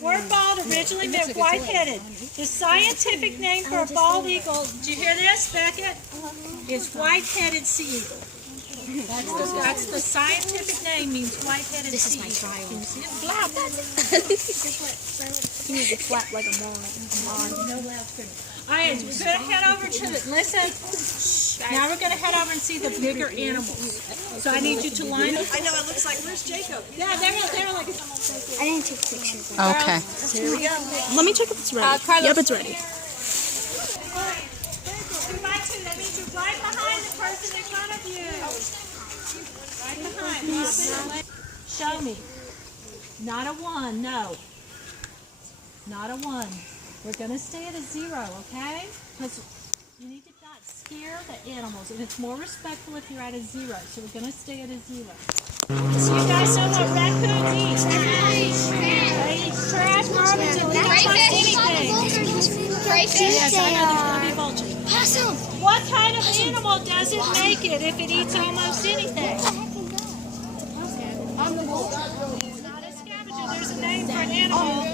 word bald originally meant white-headed. The scientific name for a bald eagle, did you hear this, Beckett? Is white-headed sea eagle. That's the scientific name, means white-headed sea eagle. Can you see it? Flap. You need to flap like a mon. All right, we're going to head over to the, listen. Now we're going to head over and see the bigger animals. So I need you to line up. I know it looks like, where's Jacob? Yeah, they're like. I didn't take pictures. Okay. Here we go. Let me check if it's ready. Yep, it's ready. 2 by 2, that means you're right behind the person in front of you. Right behind. Show me. Not a 1, no. Not a 1. We're going to stay at a 0, okay? Because you need to not scare the animals, and it's more respectful if you're at a 0. So we're going to stay at a 0. So you guys know what raccoons eat? They eat trash, garbage, and they don't touch anything. Yes, I know there's going to be vultures. What kind of animal doesn't make it if it eats almost anything? It's not a scavenger. There's a name for an animal.